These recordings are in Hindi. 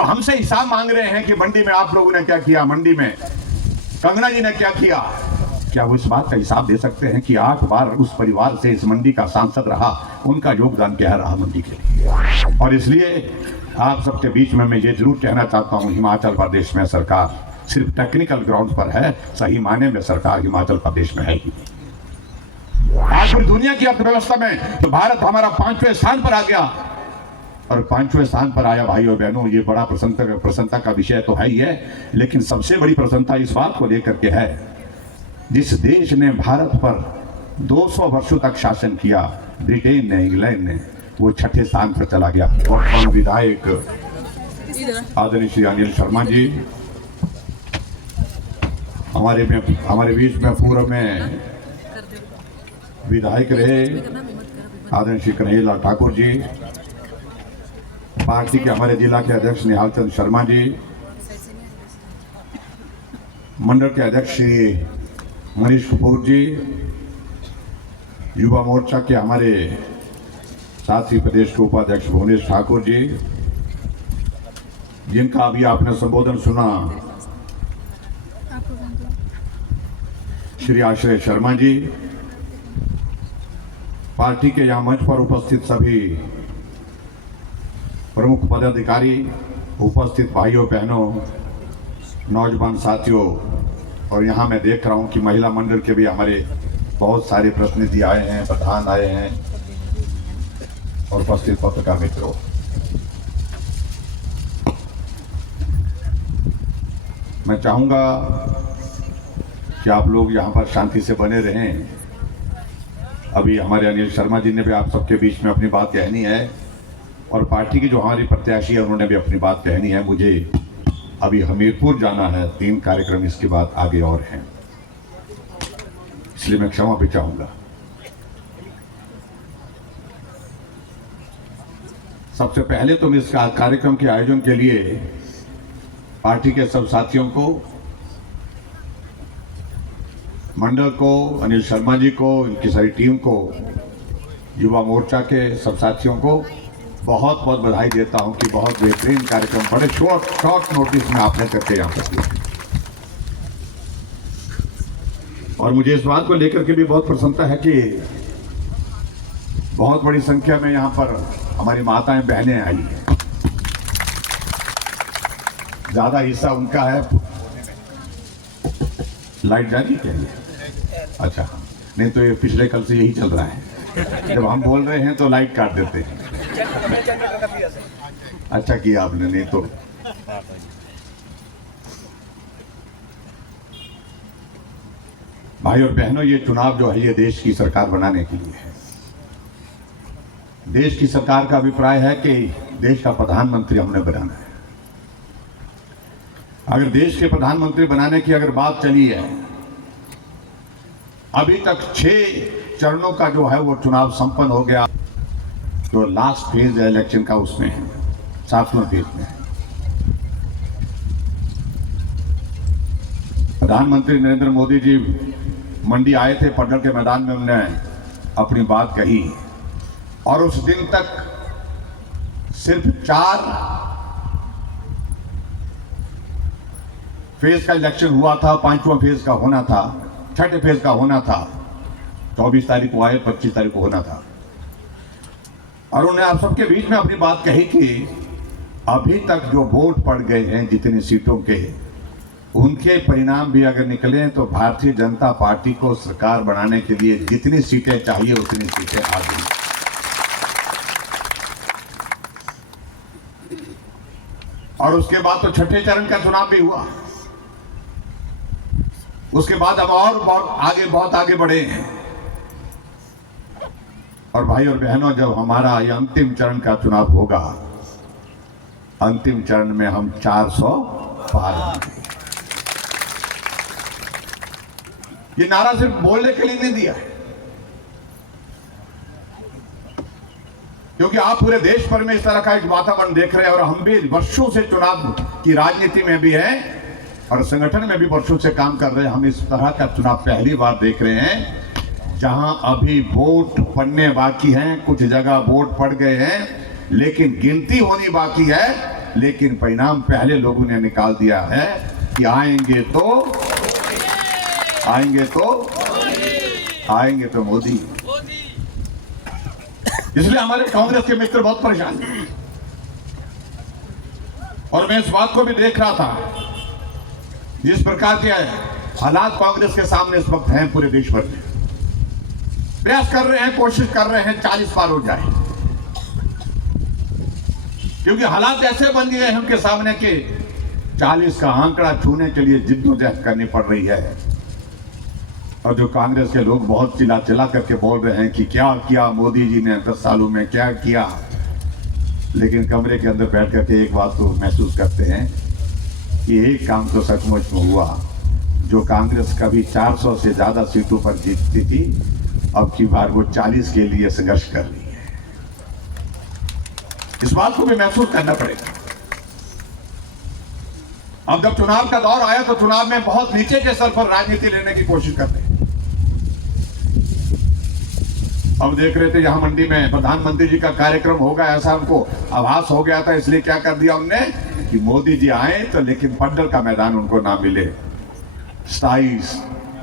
जो हमसे हिसाब मांग रहे हैं कि मंडी में आप लोगों ने क्या किया, मंडी में कंगना जी ने क्या किया, क्या वो इस बात का हिसाब दे सकते हैं कि 8 बार उस परिवार से इस मंडी का सांसद रहा, उनका योगदान क्या रहा मंडी के लिए। और इसलिए आप सबके बीच में मैं ये जरूर कहना चाहता हूँ, हिमाचल प्रदेश में सरकार सिर्फ टेक्निकल ग्राउंड पर है, सही मायने में सरकार हिमाचल प्रदेश में है ही। आज पूरी दुनिया की अर्थव्यवस्था में तो भारत हमारा 5वें स्थान पर आ गया, और 5वें स्थान पर आया भाइयों बहनों, ये बड़ा प्रसन्नता का विषय तो है ही है, लेकिन सबसे बड़ी प्रसन्नता इस बात को लेकर के है, जिस देश ने भारत पर 200 वर्षों तक शासन किया, ब्रिटेन ने, इंग्लैंड ने, वो 6ठे स्थान पर चला गया। और विधायक आदरणीय श्री अनिल शर्मा जी हमारे बीच में पूर्व में विधायक रहे, आदरणीय श्री कन्हैया ठाकुर जी, पार्टी के हमारे जिला के अध्यक्ष निहाल चंद शर्मा जी, मंडल के अध्यक्ष श्री मनीष कपूर जी, युवा मोर्चा के हमारे साथी प्रदेश के उपाध्यक्ष भुवनेश ठाकुर जी, जिनका अभी आपने संबोधन सुना, श्री आश्रय शर्मा जी, पार्टी के यहाँ मंच पर उपस्थित सभी प्रमुख पदाधिकारी, उपस्थित भाइयों बहनों, नौजवान साथियों, और यहाँ मैं देख रहा हूँ कि महिला मंडल के भी हमारे बहुत सारे प्रतिनिधि आए हैं, प्रधान आए हैं, और उपस्थित पत्रकार मित्रों, मैं चाहूँगा कि आप लोग यहाँ पर शांति से बने रहें। अभी हमारे अनिल शर्मा जी ने भी आप सबके बीच में अपनी बात कहनी है, और पार्टी की जो हमारी प्रत्याशी है उन्होंने भी अपनी बात कहनी है। मुझे अभी हमीरपुर जाना है, 3 कार्यक्रम इसके बाद आगे और हैं, इसलिए मैं क्षमा भी चाहूंगा। सबसे पहले तो मैं इस कार्यक्रम के आयोजन के लिए पार्टी के सब साथियों को, मंडल को, अनिल शर्मा जी को, इनकी सारी टीम को, युवा मोर्चा के सब साथियों को बहुत बहुत बधाई देता हूं कि बहुत बेहतरीन कार्यक्रम, बड़े शॉर्ट नोटिस में आपने करके यहाँ पर किया, और मुझे इस बात को लेकर के भी बहुत प्रसन्नता है कि बहुत बड़ी संख्या में यहाँ पर हमारी माताएं बहनें आई हैं। ज्यादा हिस्सा उनका है। लाइट जाती है क्या? अच्छा, नहीं तो ये पिछले कल से यही चल रहा है, जब हम बोल रहे हैं तो लाइट काट देते हैं। अच्छा किया आपने, नहीं तो भाई और बहनों, ये चुनाव जो है ये देश की सरकार बनाने के लिए है। देश की सरकार का अभिप्राय है कि देश का प्रधानमंत्री हमने बनाना है। अगर देश के प्रधानमंत्री बनाने की अगर बात चली है, अभी तक 6 चरणों का जो है वो चुनाव संपन्न हो गया। जो लास्ट फेज है इलेक्शन का उसमें है, 7वें फेज में है। प्रधानमंत्री नरेंद्र मोदी जी मंडी आए थे, पटल के मैदान में उन्होंने अपनी बात कही, और उस दिन तक सिर्फ 4 फेज का इलेक्शन हुआ था, 5वां फेज का होना था, 6ठे फेज का होना था। 24 तारीख को आए, 25 तारीख को होना था, और उन्होंने आप सबके बीच में अपनी बात कही कि अभी तक जो वोट पड़ गए हैं जितनी सीटों के, उनके परिणाम भी अगर निकले तो भारतीय जनता पार्टी को सरकार बनाने के लिए जितनी सीटें चाहिए उतनी सीटें आ गई। और उसके बाद तो 6ठे चरण का चुनाव भी हुआ। उसके बाद अब और बहुत आगे बढ़े हैं। और भाई और बहनों, जब हमारा ये अंतिम चरण का चुनाव होगा, अंतिम चरण में हम 400 पार होंगे। ये नारा सिर्फ बोलने के लिए नहीं दिया है, क्योंकि आप पूरे देश भर में इस तरह का एक वातावरण देख रहे हैं, और हम भी वर्षों से चुनाव की राजनीति में भी हैं और संगठन में भी वर्षों से काम कर रहे हैं। हम इस तरह का चुनाव पहली बार देख रहे हैं, जहां अभी वोट पड़ने बाकी हैं, कुछ जगह वोट पड़ गए हैं, लेकिन गिनती होनी बाकी है। लेकिन परिणाम पहले लोगों ने निकाल दिया है कि आएंगे तो मोदी। इसलिए हमारे कांग्रेस के मित्र बहुत परेशान हैं। और मैं इस बात को भी देख रहा था, जिस प्रकार के हालात कांग्रेस के सामने इस वक्त हैं पूरे देश भर में, प्रयास कर रहे हैं, कोशिश कर रहे हैं 40 पार हो जाए, क्योंकि हालात ऐसे बन गए हैं उनके सामने कि 40 का आंकड़ा छूने के लिए जिद्दोजहद करनी पड़ रही है। और जो कांग्रेस के लोग बहुत चिल्ला करके बोल रहे हैं कि क्या किया मोदी जी ने 10 सालों में, क्या किया, लेकिन कमरे के अंदर बैठ करके एक बात तो महसूस करते हैं कि एक काम तो सचमुच में हुआ, जो कांग्रेस कभी 400 से ज्यादा सीटों पर जीतती थी, अब की बार वो 40 के लिए संघर्ष कर रही है। इस बात को भी महसूस करना पड़ेगा। अब जब चुनाव का दौर आया तो चुनाव में बहुत नीचे के स्तर पर राजनीति लेने की कोशिश करते हैं। अब देख रहे थे यहां मंडी में प्रधानमंत्री जी का कार्यक्रम होगा, ऐसा उनको आभास हो गया था, इसलिए क्या कर दिया उनने कि मोदी जी आए तो लेकिन पड्डल का मैदान उनको ना मिले। 27,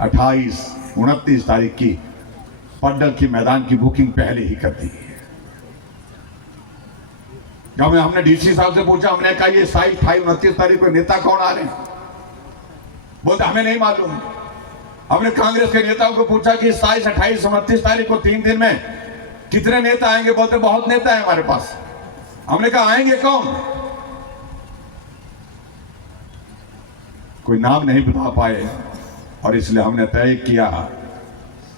28, 29 तारीख की पड्डल की मैदान की बुकिंग पहले ही कर दी। जब हमने डीसी साहब से पूछा, हमने कहा ये 27, 28, 29 तारीख को नेता कौन आ रहे हैं, बोलते हमें नहीं मालूम। हमने कांग्रेस के नेताओं को पूछा कि 27, 28, 29 तारीख को 3 दिन में कितने नेता आएंगे, बोलते बहुत नेता है हमारे पास। हमने कहा आएंगे कौन, कोई नाम नहीं बता पाए। और इसलिए हमने तय किया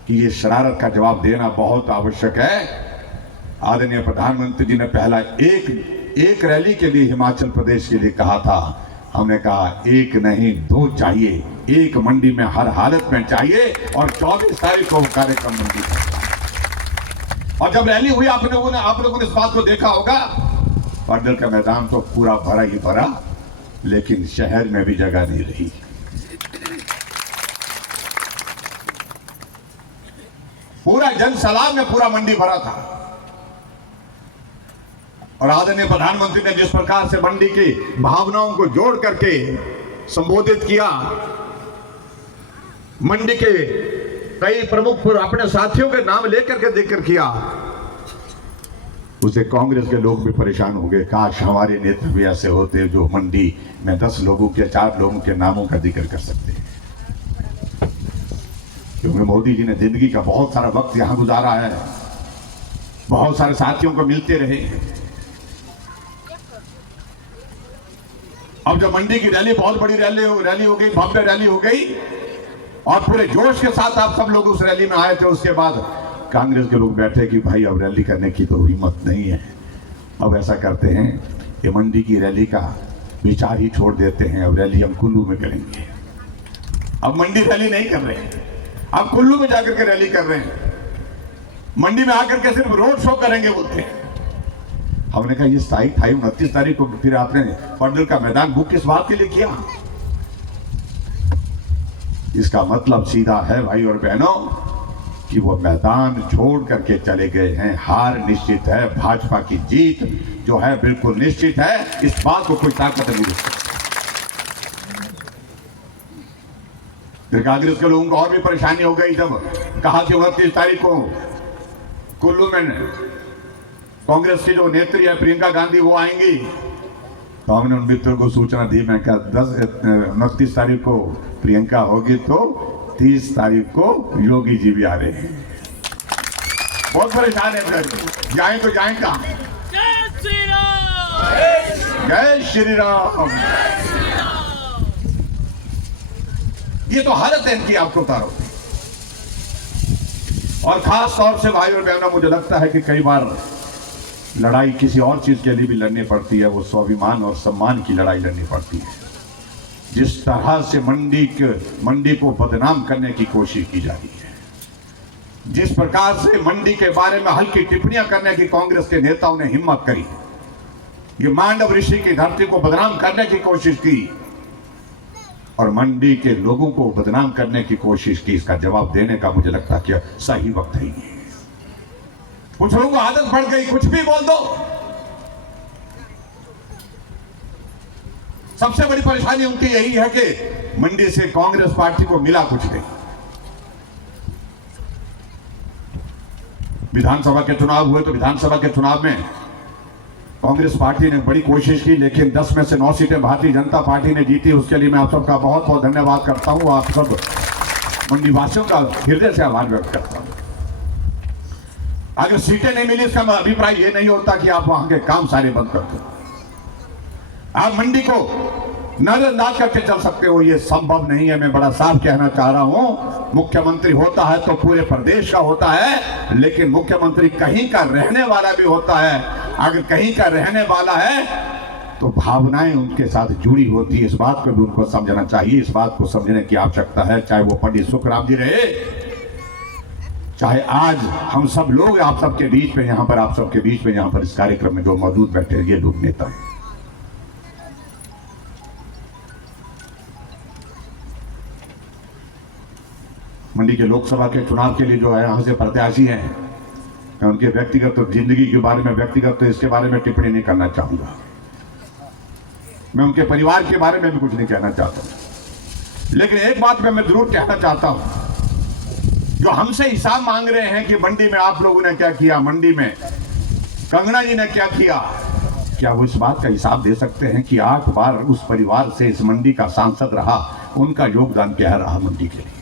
कि ये शरारत का जवाब देना बहुत आवश्यक है। आदरणीय प्रधानमंत्री जी ने पहला एक रैली के लिए हिमाचल प्रदेश के लिए कहा था, हमने कहा 1 नहीं 2 चाहिए, 1 मंडी में हर हालत में चाहिए, और 24 तारीख को कार्यक्रम मंडी का। और जब रैली हुई आप लोगों ने इस बात को देखा होगा, पड्डल का मैदान तो पूरा भरा ही भरा, लेकिन शहर में भी जगह नहीं रही। पूरा जनसैलाब में पूरा मंडी भरा था। और आदरणीय प्रधानमंत्री ने जिस प्रकार से मंडी की भावनाओं को जोड़ करके संबोधित किया, मंडी के कई प्रमुख अपने साथियों के नाम लेकर के जिक्र किया, उसे कांग्रेस के लोग भी परेशान हो गए। काश हमारे नेता भी ऐसे होते जो मंडी में 10 लोगों के 4 लोगों के नामों का जिक्र कर सकते हैं। क्योंकि मोदी जी ने जिंदगी का बहुत सारा वक्त यहां गुजारा है, बहुत सारे साथियों को मिलते रहे। अब जब मंडी की रैली, बहुत बड़ी रैली हो गई, भव्य रैली हो गई, और पूरे जोश के साथ आप सब लोग उस रैली में आए थे, उसके बाद कांग्रेस के लोग बैठे कि भाई अब रैली करने की तो हिम्मत नहीं है, अब ऐसा करते हैं कि मंडी की रैली का विचार ही छोड़ देते हैं, अब रैली हम कुल्लू में करेंगे। अब मंडी रैली नहीं कर रहे हैं, अब कुल्लू में जाकर के रैली कर रहे हैं, मंडी में आकर के सिर्फ रोड शो करेंगे बोलते हैं। हमने कहा ये 27, 28, 29 तारीख को फिर आपने पड्डल का मैदान बुक किस बात के लिए किया? इसका मतलब सीधा है भाई और बहनों कि वो मैदान छोड़ करके चले गए हैं। हार निश्चित है, भाजपा की जीत जो है बिल्कुल निश्चित है, इस बात को कोई ताकत नहीं दे। फिर कांग्रेस के लोगों को और भी परेशानी हो गई जब कहा कि 29 तारीख को कुल्लू में कांग्रेस की जो नेत्री है प्रियंका गांधी वो आएंगी। तो हमने उन मित्रों को सूचना दी, मैं कहा 29 तारीख को प्रियंका होगी तो 30 तारीख को योगी जी भी आ रहे हैं। बहुत परेशान है, जाए तो जाए कहां? जय श्री राम, जय श्री राम। ये तो हालत है इनकी, आपको बता रहा हूं। और खास तौर से भाई और बहनों, मुझे लगता है कि कई बार लड़ाई किसी और चीज के लिए भी लड़नी पड़ती है, वो स्वाभिमान और सम्मान की लड़ाई लड़नी पड़ती है। जिस तरह से मंडी को बदनाम करने की कोशिश की जा रही है, जिस प्रकार से मंडी के बारे में हल्की टिप्पणियां करने की कांग्रेस के नेताओं ने हिम्मत करी, ये मांडव ऋषि की धरती को बदनाम करने की कोशिश की और मंडी के लोगों को बदनाम करने की कोशिश की, इसका जवाब देने का मुझे लगता है कि सही वक्त है। कुछ लोगों को आदत पड़ गई, कुछ भी बोल दो। सबसे बड़ी परेशानी उनकी यही है कि मंडी से कांग्रेस पार्टी को मिला कुछ नहीं। विधानसभा के चुनाव हुए तो विधानसभा के चुनाव में कांग्रेस पार्टी ने बड़ी कोशिश की, लेकिन 10 में से 9 सीटें भारतीय जनता पार्टी ने जीती। उसके लिए मैं आप सबका बहुत बहुत धन्यवाद करता हूं। आप सब मंडी वासियों का हृदय से आभार व्यक्त करता हूं। अगर सीटें नहीं मिली इसका अभिप्राय ये नहीं होता कि आप वहां के काम सारे बंद कर दो। आप मंडी को नजरअंदाज करके चल सकते हो, ये संभव नहीं है। मैं बड़ा साफ कहना चाह रहा हूं, मुख्यमंत्री होता है तो पूरे प्रदेश का होता है, लेकिन मुख्यमंत्री कहीं का रहने वाला भी होता है। अगर कहीं का रहने वाला है तो भावनाएं उनके साथ जुड़ी होती है। इस बात को भी उनको समझना चाहिए, इस बात को समझने की आवश्यकता है। चाहे वो पंडित सुखराम जी रहे, चाहे आज हम सब लोग आप सबके बीच में यहां पर, आप सबके बीच में यहां पर इस कार्यक्रम में जो मौजूद बैठे हैं, ये लोग नेता हैं। मंडी के लोकसभा के चुनाव के लिए जो है यहां से प्रत्याशी हैं, मैं उनके व्यक्तिगत जिंदगी के बारे में, व्यक्तिगत इसके बारे में टिप्पणी नहीं करना चाहूंगा। मैं उनके परिवार के बारे में भी कुछ नहीं कहना चाहता, लेकिन एक बात मैं जरूर कहना चाहता हूं। जो हमसे हिसाब मांग रहे हैं कि मंडी में आप लोगों ने क्या किया, मंडी में कंगना जी ने क्या किया, क्या वो इस बात का हिसाब दे सकते हैं कि 8 बार उस परिवार से इस मंडी का सांसद रहा, उनका योगदान क्या रहा मंडी के लिए।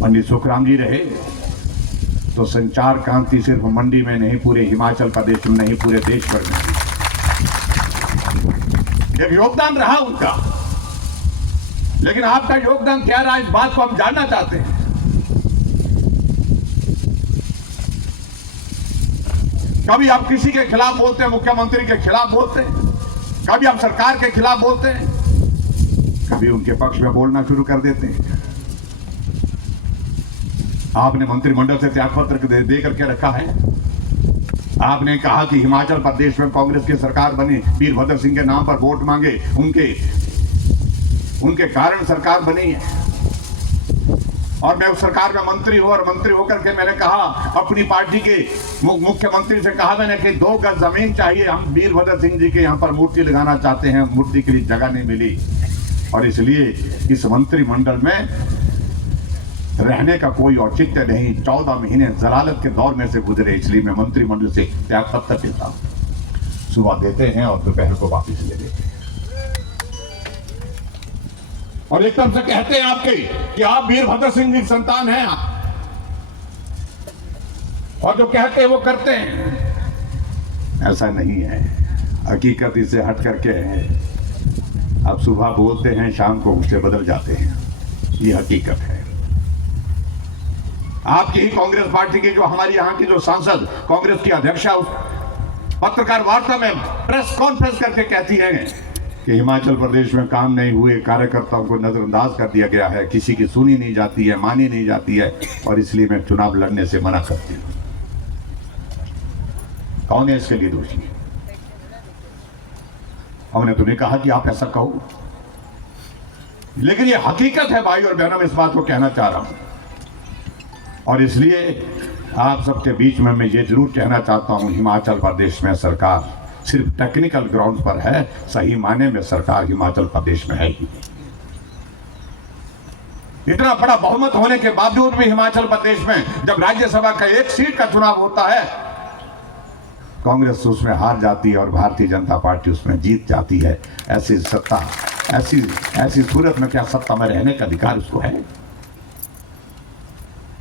पंडित सुखराम जी रहे तो संचार क्रांति सिर्फ मंडी में नहीं, पूरे हिमाचल प्रदेश में नहीं, पूरे देश भर में एक योगदान रहा उनका। लेकिन आपका योगदान क्या रहा, इस बात को हम जानना चाहते हैं। कभी आप किसी के खिलाफ बोलते हैं, मुख्यमंत्री के खिलाफ बोलते हैं, कभी आप सरकार के खिलाफ बोलते हैं, कभी उनके पक्ष में बोलना शुरू कर देते हैं। आपने मंत्रिमंडल से त्यागपत्र दे करके रखा है। आपने कहा कि हिमाचल प्रदेश में कांग्रेस की सरकार बनी, वीरभद्र सिंह के नाम पर वोट मांगे, उनके कारण सरकार बनी है। और मैं उस सरकार में मंत्री हूं, और मंत्री होकर के मैंने कहा, अपनी पार्टी के मुख्यमंत्री से कहा मैंने कि 2 गज जमीन चाहिए, हम वीरभद्र सिंह जी के यहां पर मूर्ति लगाना चाहते हैं, मूर्ति के लिए जगह नहीं मिली, और इसलिए इस मंत्रिमंडल में रहने का कोई औचित्य नहीं। 14 महीने जलालत के दौर में से गुजरे, इसलिए मैं मंत्रिमंडल से त्यागपत्र देता हूं। सुबह देते हैं और दोपहर को वापिस ले लेते हैं, और एक तरफ से कहते हैं आपके कि आप वीरभद्र सिंह की संतान हैं, और जो कहते हैं वो करते हैं। ऐसा नहीं है, हकीकत इससे हट करके है। आप सुबह बोलते हैं, शाम को उससे बदल जाते हैं, ये हकीकत है। आपकी ही कांग्रेस पार्टी की जो हमारी यहाँ की जो सांसद, कांग्रेस की अध्यक्षा, पत्रकार वार्ता में प्रेस कॉन्फ्रेंस करके कहती है कि हिमाचल प्रदेश में काम नहीं हुए, कार्यकर्ताओं को नजरअंदाज कर दिया गया है, किसी की सुनी नहीं जाती है, मानी नहीं जाती है, और इसलिए मैं चुनाव लड़ने से मना करती हूं। कौन है इसके लिए दोषी? हमने तुम्हें कहा कि आप ऐसा कहो, लेकिन ये हकीकत है भाई और बहनों, मैं इस बात को कहना चाह रहा हूं। और इसलिए आप सबके बीच में मैं ये जरूर कहना चाहता हूं, हिमाचल प्रदेश में सरकार सिर्फ टेक्निकल ग्राउंड पर है, सही माने में सरकार हिमाचल प्रदेश में है ही नहीं। इतना बड़ा बहुमत होने के बावजूद भी हिमाचल प्रदेश में जब राज्यसभा का 1 सीट का चुनाव होता है, कांग्रेस उसमें हार जाती है और भारतीय जनता पार्टी उसमें जीत जाती है। ऐसी सत्ता, ऐसी सूरत में क्या सत्ता में रहने का अधिकार उसको है?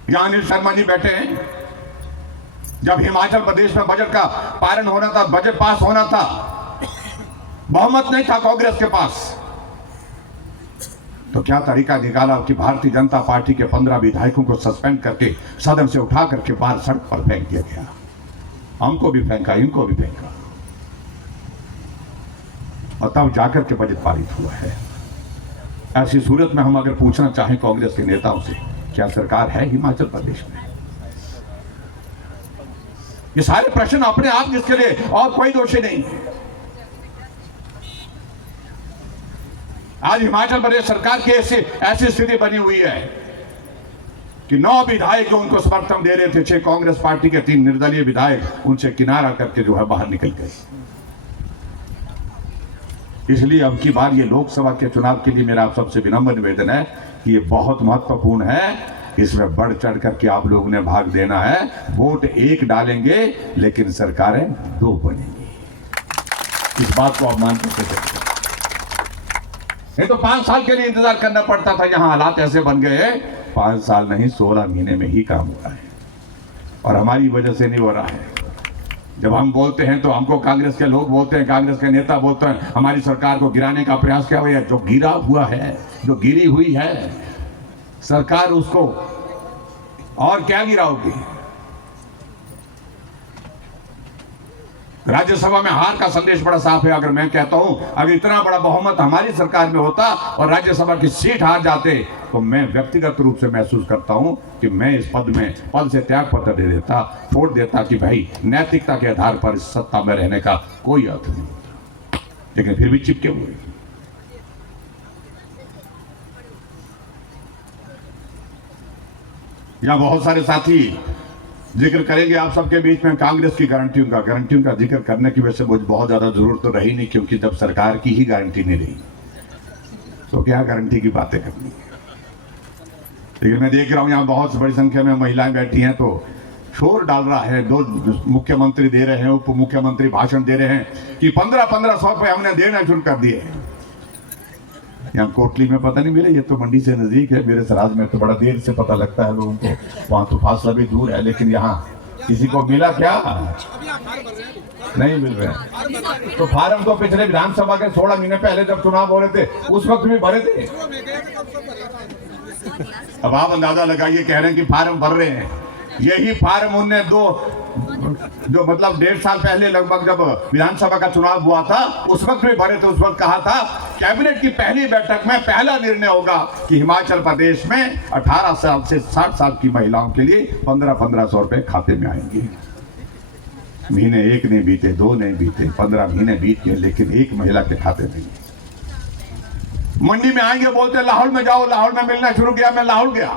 यहां अनिल शर्मा जी बैठे हैं, जब हिमाचल प्रदेश में बजट का पारण होना था, बजट पास होना था, बहुमत नहीं था कांग्रेस के पास, तो क्या तरीका निकाला कि भारतीय जनता पार्टी के 15 विधायकों को सस्पेंड करके सदन से उठा करके बाहर सड़क पर फेंक दिया गया। हमको भी फेंका, इनको भी फेंका, और तब जाकर के बजट पारित हुआ है। ऐसी सूरत में हम अगर पूछना चाहें कांग्रेस के नेताओं से, क्या सरकार है हिमाचल प्रदेश में? ये सारे प्रश्न अपने आप, जिसके लिए और कोई दोषी नहीं है। आज हिमाचल प्रदेश सरकार की ऐसी स्थिति बनी हुई है कि 9 विधायक जो उनको समर्थन दे रहे थे, 6 कांग्रेस पार्टी के 3 निर्दलीय विधायक उनसे किनारा करके जो है बाहर निकल गए। इसलिए अब की बार ये लोकसभा के चुनाव के लिए मेरा आप सबसे विनम्र निवेदन है कि ये बहुत महत्वपूर्ण है, इसमें बढ़ चढ़ करके आप लोगों ने भाग देना है। वोट एक डालेंगे लेकिन सरकारें दो बनेंगी, इस बात को आप मान करके चलते। नहीं तो 5 साल के लिए इंतजार करना पड़ता था, यहाँ हालात ऐसे बन गए 5 साल नहीं 16 महीने में ही काम हो रहा है, और हमारी वजह से नहीं हो रहा है। जब हम बोलते हैं तो हमको कांग्रेस के लोग बोलते हैं, कांग्रेस के नेता बोलते हैं हमारी सरकार को गिराने का प्रयास किया हुआ है। जो गिरा हुआ है, जो गिरी हुई है सरकार, उसको और क्या गिराओगी? राज्यसभा में हार का संदेश बड़ा साफ है। अगर मैं कहता हूं अगर इतना बड़ा बहुमत हमारी सरकार में होता और राज्यसभा की सीट हार जाते तो मैं व्यक्तिगत रूप से महसूस करता हूं कि मैं इस पद से त्याग पत्र दे देता, छोड़ देता कि भाई नैतिकता के आधार पर इस सत्ता में रहने का कोई अर्थ नहीं, लेकिन फिर भी चिपके हुए। यहां बहुत सारे साथी जिक्र करेंगे आप सबके बीच में कांग्रेस की गारंटियों का जिक्र करने की वजह से मुझे बहुत ज्यादा जरूरत तो रही नहीं, क्योंकि जब सरकार की ही गारंटी नहीं रही तो क्या गारंटी की बातें करनी है। लेकिन मैं देख रहा हूं यहां बहुत बड़ी संख्या में महिलाएं बैठी हैं तो शोर डाल रहा है, 2 मुख्यमंत्री दे रहे हैं, उप मुख्यमंत्री भाषण दे रहे हैं कि 1500 रुपए हमने देना शुरू कर दिए। यहाँ कोटली में पता नहीं मिले, ये तो मंडी से नजदीक है, मेरे सराज में तो बड़ा देर से पता लगता है लोगों को, वहां तो फासला भी दूर है, लेकिन यहाँ किसी को मिला क्या? नहीं मिल रहे। तो फार्म तो पिछले विधानसभा के 16 महीने पहले जब चुनाव हो रहे थे उस वक्त भी भरे थे। अब आप अंदाजा लगाइए, कह रहे हैं कि फार्म भर रहे हैं, यही फार्म उनने जो मतलब 1.5 साल पहले लगभग जब विधानसभा का चुनाव हुआ था उस वक्त भी भरे थे। उस वक्त कहा था कैबिनेट की पहली बैठक में पहला निर्णय होगा कि हिमाचल प्रदेश में 18 साल से 60 साल की महिलाओं के लिए 1500 रुपए खाते में आएंगे। महीने 1 नहीं बीते, 2 नहीं बीते, 15 महीने बीत गए, लेकिन एक महिला के खाते में। मंडी में आएंगे बोलते लाहौल में जाओ, लाहौल में मिलना शुरू किया, मैं लाहौल गया,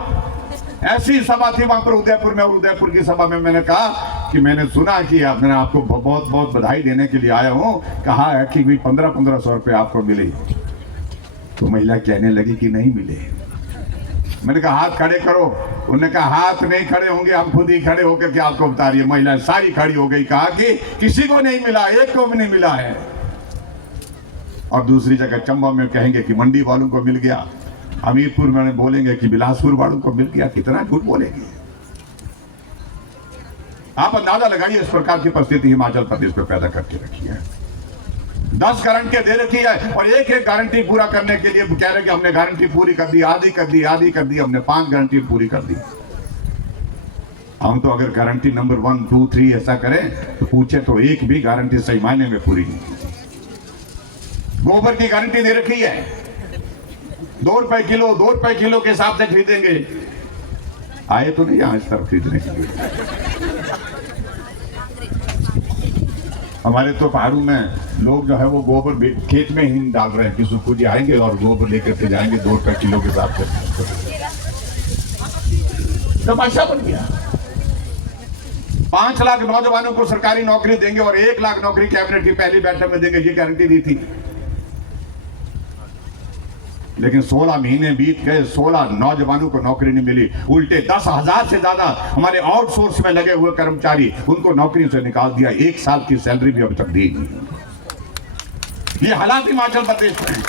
ऐसी सभा थी वहां पर उदयपुर में, और उदयपुर की सभा में मैंने कहा कि मैंने सुना कि आपने, आपको बहुत बहुत बधाई देने के लिए आया हूं, कहा है कि 1500 रुपए आपको मिले। तो महिला कहने लगी कि नहीं मिले। मैंने कहा हाथ खड़े करो, उन्होंने कहा हाथ नहीं खड़े होंगे, हम खुद ही खड़े होकर के आपको बता रही है। महिला सारी खड़ी हो गई, कहा कि किसी को नहीं मिला, एक को भी नहीं मिला है। और दूसरी जगह चंबा में कहेंगे कि मंडी वालों को मिल गया, हमीरपुर में बोलेंगे कि बिलासपुर वालों को मिल गया। कितना झूठ बोलेंगे? आप अंदाजा लगाइए इस प्रकार की परिस्थिति हिमाचल प्रदेश में पैदा करके रखी है। 10 गारंटी दे रखी है और एक गारंटी पूरा करने के लिए कह रहे कि हमने गारंटी पूरी कर दी, आधी कर दी, हमने 5 गारंटी पूरी कर दी। हम तो अगर गारंटी नंबर 1, 2, 3 ऐसा करें तो पूछे तो एक भी गारंटी सही मायने में पूरी नहीं की। गोबर की गारंटी दे रखी है, 2 रुपए किलो के हिसाब से खरीदेंगे। आए तो नहीं यहां इस तरफ खरीदने के लिए। हमारे तो पहाड़ों में लोग जो है वो गोबर खेत में ही डाल रहे हैं कि सुखू जी आएंगे और गोबर लेकर के जाएंगे 2 रुपए किलो के हिसाब से। तमाशा बन गया। 5 लाख नौजवानों को सरकारी नौकरी देंगे और 1 लाख नौकरी कैबिनेट की पहली बैठक में देंगे, ये गारंटी दी थी। लेकिन 16 महीने बीत गए, 16 नौजवानों को नौकरी नहीं मिली। उल्टे 10,000 से ज्यादा हमारे आउटसोर्स में लगे हुए कर्मचारी, उनको नौकरी से निकाल दिया। 1 साल की सैलरी भी अभी तक दी नहीं। ये हालात हिमाचल प्रदेश में।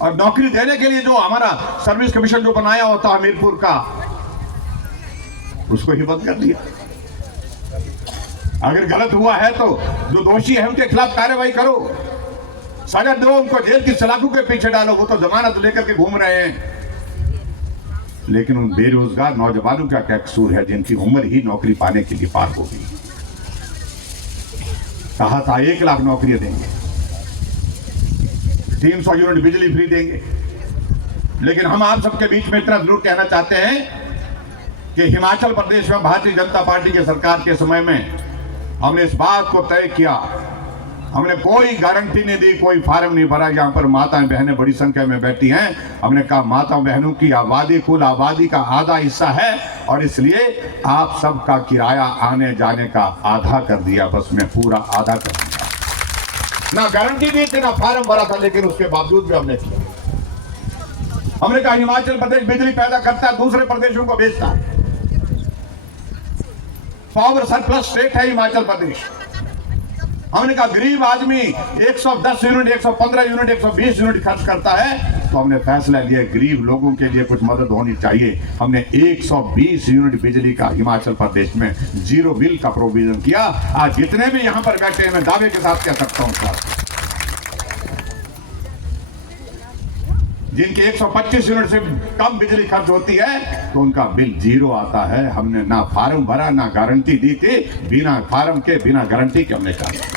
और नौकरी देने के लिए जो हमारा सर्विस कमीशन जो बनाया होता हमीरपुर का, उसको ही बंद कर दिया। अगर गलत हुआ है तो जो दोषी है उनके खिलाफ कार्रवाई करो, सजा दो, उनको जेल की सलाखों के पीछे डालो। वो तो जमानत लेकर के घूम रहे हैं। लेकिन उन बेरोजगार नौजवानों का क्या कसूर है जिनकी उम्र ही नौकरी पाने के लिए पार हो गई। कहा था 1 लाख नौकरियां देंगे, 300 यूनिट बिजली फ्री देंगे। लेकिन हम आप सबके बीच में इतना जरूर कहना चाहते हैं कि हिमाचल प्रदेश में भारतीय जनता पार्टी की सरकार के समय में हमने इस बात को तय किया, हमने कोई गारंटी नहीं दी, कोई फार्म नहीं भरा। यहाँ पर माताएं बहनें बड़ी संख्या में बैठी हैं। हमने कहा माताओं बहनों की आबादी कुल आबादी का आधा हिस्सा है और इसलिए आप सबका किराया आने जाने का आधा कर दिया, बस मैं पूरा आधा कर दिया। ना गारंटी दी थी, ना फार्म भरा था, लेकिन उसके बावजूद भी हमने किया। हमने कहा हिमाचल प्रदेश बिजली पैदा करता है, दूसरे प्रदेशों को बेचता है। पावर सरप्लस स्टेट है हिमाचल प्रदेश। हमने कहा गरीब आदमी 110 यूनिट, 115 यूनिट, 120 यूनिट खर्च करता है, तो हमने फैसला लिया गरीब लोगों के लिए कुछ मदद होनी चाहिए। हमने 120 यूनिट बिजली का हिमाचल प्रदेश में जीरो बिल का प्रोविजन किया। आज जितने भी यहां पर बैठे हैं, मैं दावे के साथ कह सकता हूं सर, जिनके 125 यूनिट से कम बिजली खर्च होती है, तो उनका बिल जीरो आता है। हमने ना फार्म भरा, ना गारंटी दी थी, बिना फार्म के, बिना गारंटी के हमने कहा।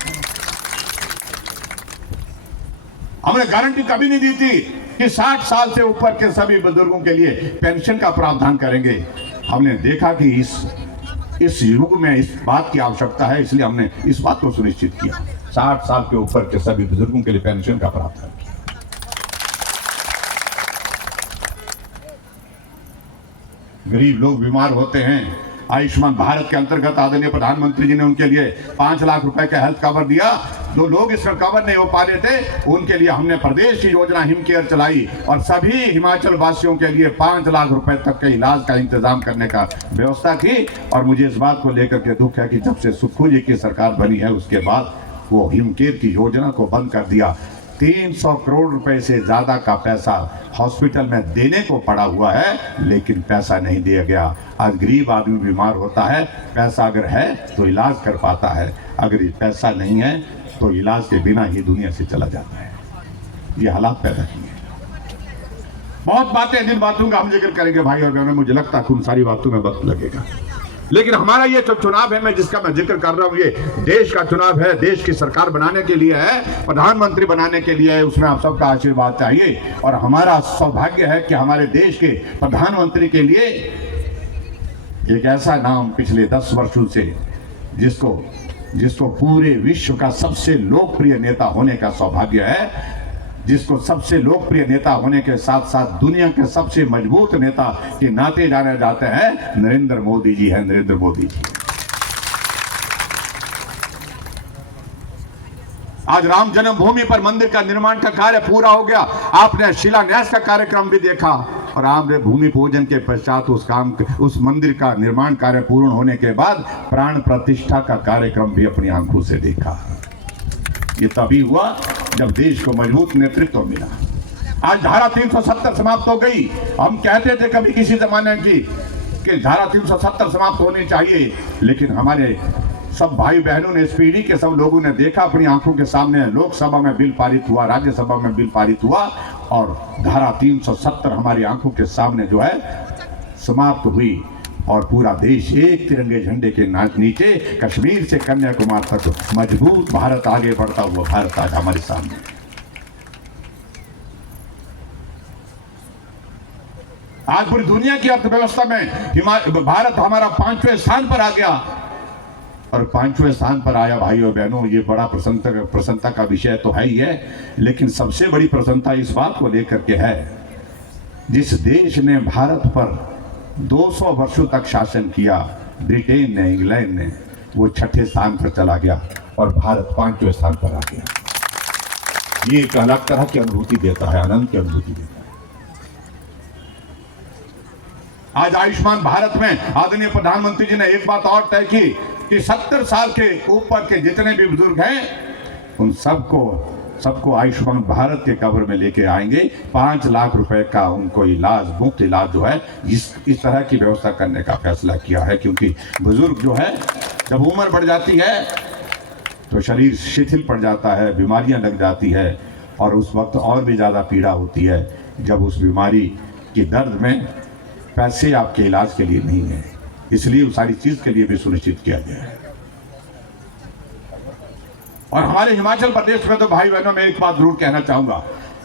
हमने गारंटी कभी नहीं दी थी कि 60 साल से ऊपर के सभी बुजुर्गों के लिए पेंशन का प्रावधान करेंगे। हमने देखा कि इस युग में इस बात की आवश्यकता है, इसलिए हमने इस बात को सुनिश्चित किया, 60 साल के ऊपर के सभी बुजुर्गों के लिए पेंशन का प्रावधान किया। गरीब लोग बीमार होते हैं, आयुष्मान भारत के अंतर्गत आदरणीय प्रधानमंत्री जी ने उनके लिए 5 लाख रुपए का हेल्थ कवर दिया। जो लोग इसका कवर नहीं हो पा रहे थे, उनके लिए हमने प्रदेश की योजना हिम केयर चलाई और सभी हिमाचल वासियों के लिए 5 लाख रुपए तक के इलाज का इंतजाम करने का व्यवस्था की। और मुझे इस बात को लेकर के दुख है कि जब से सुक्खू जी की सरकार बनी है, उसके बाद वो हिम केयर की योजना को बंद कर दिया। 300 करोड़ रुपए से ज्यादा का पैसा हॉस्पिटल में देने को पड़ा हुआ है, लेकिन पैसा नहीं दिया गया। आज गरीब आदमी बीमार होता है, पैसा अगर है तो इलाज कर पाता है, अगर पैसा नहीं है तो इलाज के बिना ही दुनिया से चला जाता है। ये हालात पैदा किए। बहुत बातें, जिन बातों का हम जिक्र करेंगे भाई और बहनों, मुझे लगता है कि उन सारी बातों में वक्त लगेगा, लेकिन हमारा ये जो चुनाव है, मैं जिसका मैं जिक्र कर रहा हूँ, ये देश का चुनाव है, देश की सरकार बनाने के लिए है, प्रधानमंत्री बनाने के लिए है। उसमें आप सबका आशीर्वाद चाहिए। और हमारा सौभाग्य है कि हमारे देश के प्रधानमंत्री के लिए एक ऐसा नाम पिछले 10 वर्षों से जिसको पूरे विश्व का सबसे लोकप्रिय नेता होने का सौभाग्य है, जिसको सबसे लोकप्रिय नेता होने के साथ साथ दुनिया के सबसे मजबूत नेता के नाते जाने जाते हैं, नरेंद्र मोदी जी हैं। नरेंद्र मोदी जी आज राम जन्मभूमि पर मंदिर का निर्माण का कार्य पूरा हो गया। आपने शिलान्यास का कार्यक्रम भी देखा और आपने भूमि पूजन के पश्चात उस मंदिर का निर्माण कार्य पूर्ण होने के बाद प्राण प्रतिष्ठा का कार्यक्रम भी अपनी आंखों से देखा। ये तभी हुआ जब देश को मजबूत नेतृत्व मिला। आज धारा 370 समाप्त हो गई। हम कहते थे कभी किसी जमाने की कि धारा 370 समाप्त होनी चाहिए, लेकिन हमारे सब भाई बहनों ने, इस पीढ़ी के सब लोगों ने देखा अपनी आंखों के सामने, लोकसभा में बिल पारित हुआ, राज्यसभा में बिल पारित हुआ और धारा 370 हमारी आंखों के सामने जो है समाप्त हुई और पूरा देश एक तिरंगे झंडे के नीचे कश्मीर से कन्याकुमारी तक मजबूत भारत, आगे बढ़ता हुआ भारत आज हमारे सामने। आज पूरी दुनिया की अर्थव्यवस्था में भारत हमारा 5वें स्थान पर आ गया और 5वें स्थान पर आया भाई और बहनों, ये बड़ा प्रसन्नता का विषय तो है ही है, लेकिन सबसे बड़ी प्रसन्नता इस बात को लेकर के है, जिस देश ने भारत पर 200 वर्षों तक शासन किया, ब्रिटेन ने, इंग्लैंड ने, वो 6ठे स्थान पर चला गया और भारत 5वें स्थान पर आ गया। ये एक अलग तरह की अनुभूति देता है, आनंद की अनुभूति देता है। आज आयुष्मान भारत में आदरणीय प्रधानमंत्री जी ने एक बात और तय की कि 70 साल के ऊपर के जितने भी बुजुर्ग हैं, उन सबको आयुष्मान भारत के कवर में लेके आएंगे। 5 लाख रुपए का उनको इलाज, मुफ्त इलाज जो है, इस तरह की व्यवस्था करने का फैसला किया है। क्योंकि बुजुर्ग जो है, जब उम्र बढ़ जाती है तो शरीर शिथिल पड़ जाता है, बीमारियां लग जाती है और उस वक्त और भी ज़्यादा पीड़ा होती है जब उस बीमारी की दर्द में पैसे आपके इलाज के लिए नहीं है। इसलिए उस सारी चीज के लिए भी सुनिश्चित किया गया है। और हमारे हिमाचल प्रदेश में तो भाई बहनों, मैं एक बात जरूर कहना चाहूंगा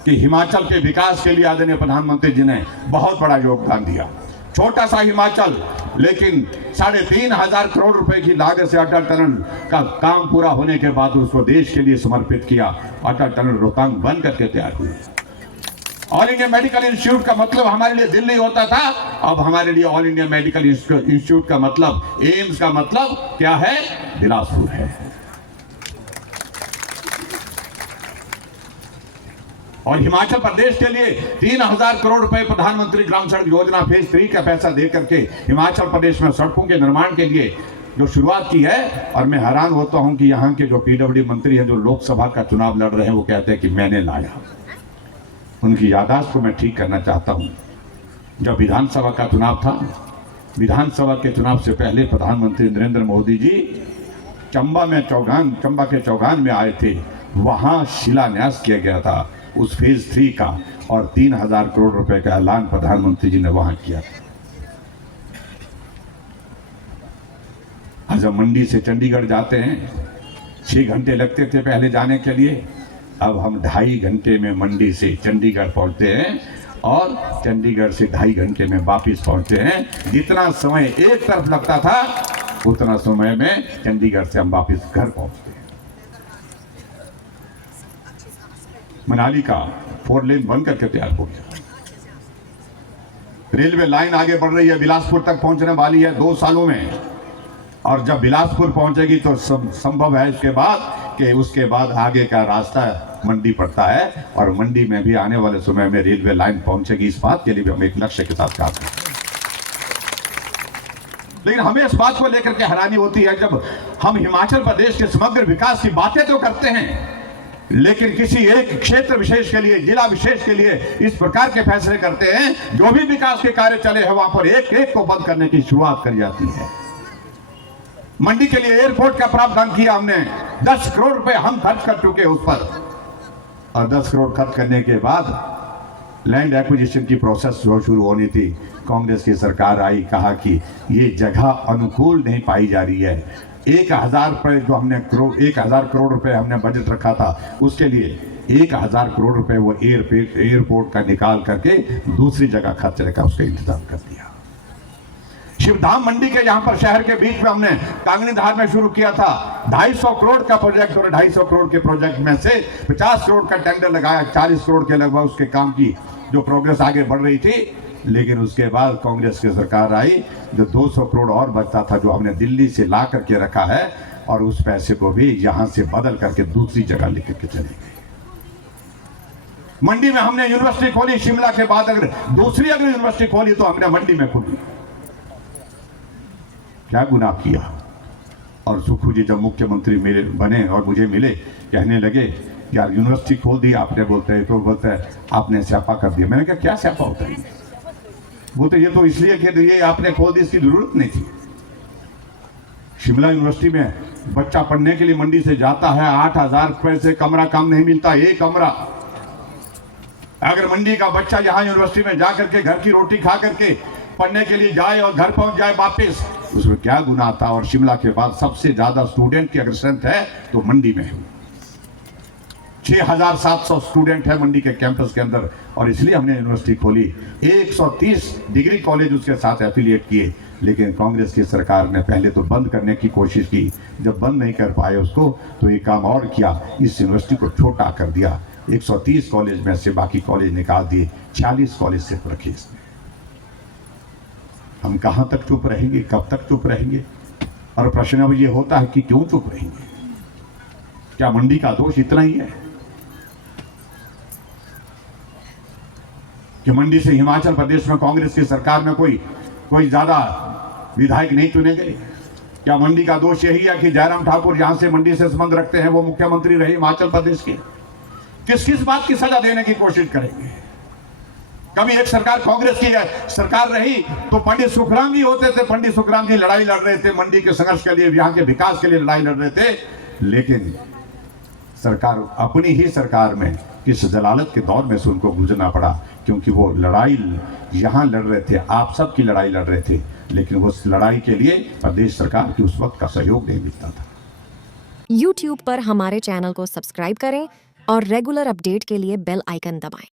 कि हिमाचल के विकास के लिए आदरणीय प्रधानमंत्री जी ने बहुत बड़ा योगदान दिया। छोटा सा हिमाचल, लेकिन 3,500 करोड़ रुपए की लागत से अटल टनल का काम पूरा होने के बाद उसको देश के लिए समर्पित किया। अटल टनल रोहतांग बन करके तैयार हुई। ऑल इंडिया मेडिकल इंस्टीट्यूट का मतलब हमारे लिए दिल्ली होता था, अब हमारे लिए ऑल इंडिया मेडिकल इंस्टीट्यूट का मतलब, एम्स का मतलब क्या है? बिलासपुर है। और हिमाचल प्रदेश के लिए 3000 करोड़ रुपए प्रधानमंत्री ग्राम सड़क योजना फेज 3 का पैसा दे करके हिमाचल प्रदेश में सड़कों के निर्माण के लिए जो शुरुआत की है। और मैं हैरान होता हूं कि यहाँ के जो पीडब्ल्यूडी मंत्री हैं जो लोकसभा का चुनाव लड़ रहे हैं वो कहते हैं कि मैंने लाया। उनकी याददाश्त को मैं ठीक करना चाहता हूं। जब विधानसभा का चुनाव था, विधानसभा के चुनाव से पहले प्रधानमंत्री नरेंद्र मोदी जी चंबा के चौगान में आए थे। वहां शिलान्यास किया गया था उस फेज 3 का और 3000 करोड़ रुपए का ऐलान प्रधानमंत्री जी ने वहां किया था। जब मंडी से चंडीगढ़ जाते हैं 6 घंटे लगते थे पहले जाने के लिए, अब हम 2.5 घंटे में मंडी से चंडीगढ़ पहुंचते हैं और चंडीगढ़ से 2.5 घंटे में वापिस पहुंचते हैं। जितना समय एक तरफ लगता था उतना समय में चंडीगढ़ से हम वापिस घर पहुंचते हैं। मनाली का 4 लेन बन करके तैयार हो गया। रेलवे लाइन आगे बढ़ रही है, बिलासपुर तक पहुंचने वाली है 2 सालों में। और जब बिलासपुर पहुंचेगी तो संभव है उसके बाद आगे का रास्ता मंडी पड़ता है और मंडी में भी आने वाले समय में रेलवे लाइन पहुंचेगी। इस बात के लिए भी हम एक लक्ष्य के साथ काम करते हैं। लेकिन हमें इस बात को लेकर के हैरानी होती है जब हम हिमाचल प्रदेश के समग्र विकास की बातें तो करते हैं, लेकिन किसी एक क्षेत्र विशेष के लिए, जिला विशेष के लिए इस प्रकार के फैसले करते हैं। जो भी विकास के कार्य चले हैं वहां पर एक एक को बंद करने की शुरुआत करी जाती है। मंडी के लिए एयरपोर्ट का प्रावधान किया हमने, 10 करोड़ रुपए हम खर्च कर चुके उस पर। और 10 करोड़ खर्च करने के बाद लैंड एक्विजिशन की प्रोसेस जो शुरू होनी थी, कांग्रेस की सरकार आई, कहा कि ये जगह अनुकूल नहीं पाई जा रही है। 1000 रुपए जो हमने 1000 करोड़ रुपए हमने बजट रखा था, उसके लिए 1000 करोड़ रुपए वो एयरपोर्ट का निकाल करके दूसरी जगह खर्चने का उसका इंतजाम कर दिया। शिवधाम मंडी के यहाँ पर शहर के बीच में हमने कांगनीधार में शुरू किया था 250 करोड़ का प्रोजेक्ट, और 250 करोड़ के प्रोजेक्ट में से 50 करोड़ का टेंडर लगाया। 40 करोड़ के लगभग उसके काम की जो प्रोग्रेस आगे बढ़ रही थी। लेकिन उसके बाद कांग्रेस की सरकार आई, जो 200 करोड़ और बचता था जो हमने दिल्ली से ला करके रखा है, और उस पैसे को भी यहां से बदल करके दूसरी जगह लेकर के चले गए। मंडी में हमने यूनिवर्सिटी खोली, शिमला के बाद अगर दूसरी यूनिवर्सिटी खोली तो हमने मंडी में खोली। क्या गुनाह किया। और सुखू जी जब मुख्यमंत्री मेरे बने और मुझे मिले, कहने लगे यार यूनिवर्सिटी खोल दी आपने, बोलते हैं आपने स्यापा कर दिया। मैंने कहा क्या स्यापा होता है? बोलते ये तो इसलिए कि ये आपने खोल दी, इसकी जरूरत नहीं थी। शिमला यूनिवर्सिटी में बच्चा पढ़ने के लिए मंडी से जाता है, 8000 रुपए से कमरा कम नहीं मिलता, एक कमरा। अगर मंडी का बच्चा यहाँ यूनिवर्सिटी में जाकर के घर की रोटी खा करके पढ़ने के लिए जाए और घर पहुंच जाए वापस, उसमें क्या गुनाह था। और शिमला के बाद सबसे ज्यादा स्टूडेंट की अगर स्ट्रेंथ है तो मंडी में है। 6700 स्टूडेंट है मंडी के कैंपस के अंदर, और इसलिए हमने यूनिवर्सिटी खोली। 130 डिग्री कॉलेज उसके साथ एफिलिएट किए। लेकिन कांग्रेस की सरकार ने पहले तो बंद करने की कोशिश की, जब बंद नहीं कर पाए उसको तो ये काम और किया, इस यूनिवर्सिटी को छोटा कर दिया। 130 कॉलेज में से बाकी कॉलेज निकाल दिए, 40 कॉलेज सिर्फ रखे इसने। हम कहां तक चुप रहेंगे, कब तक चुप रहेंगे? और प्रश्न अब ये होता है कि क्यों चुप रहेंगे? क्या मंडी का दोष इतना ही है कि मंडी से हिमाचल प्रदेश में कांग्रेस की सरकार में कोई ज्यादा विधायक नहीं चुने गए? क्या मंडी का दोष यही है कि जयराम ठाकुर यहां से मंडी से संबंध रखते हैं, वो मुख्यमंत्री रहे हिमाचल प्रदेश के? किस बात की सजा देने की कोशिश करेंगे? कभी एक सरकार कांग्रेस की सरकार रही तो पंडित सुखराम जी होते थे, पंडित सुखराम जी लड़ाई लड़ रहे थे मंडी के संघर्ष के लिए, यहाँ के विकास के लिए लड़ाई लड़ रहे थे। लेकिन सरकार, अपनी ही सरकार में किस जलालत के दौर में से उनको गुजरना पड़ा, क्योंकि वो लड़ाई यहाँ लड़ रहे थे, आप सब की लड़ाई लड़ रहे थे, लेकिन उस लड़ाई के लिए प्रदेश सरकार की उस वक्त का सहयोग नहीं मिलता था। YouTube पर हमारे चैनल को सब्सक्राइब करें और रेगुलर अपडेट के लिए बेल आइकन दबाएं।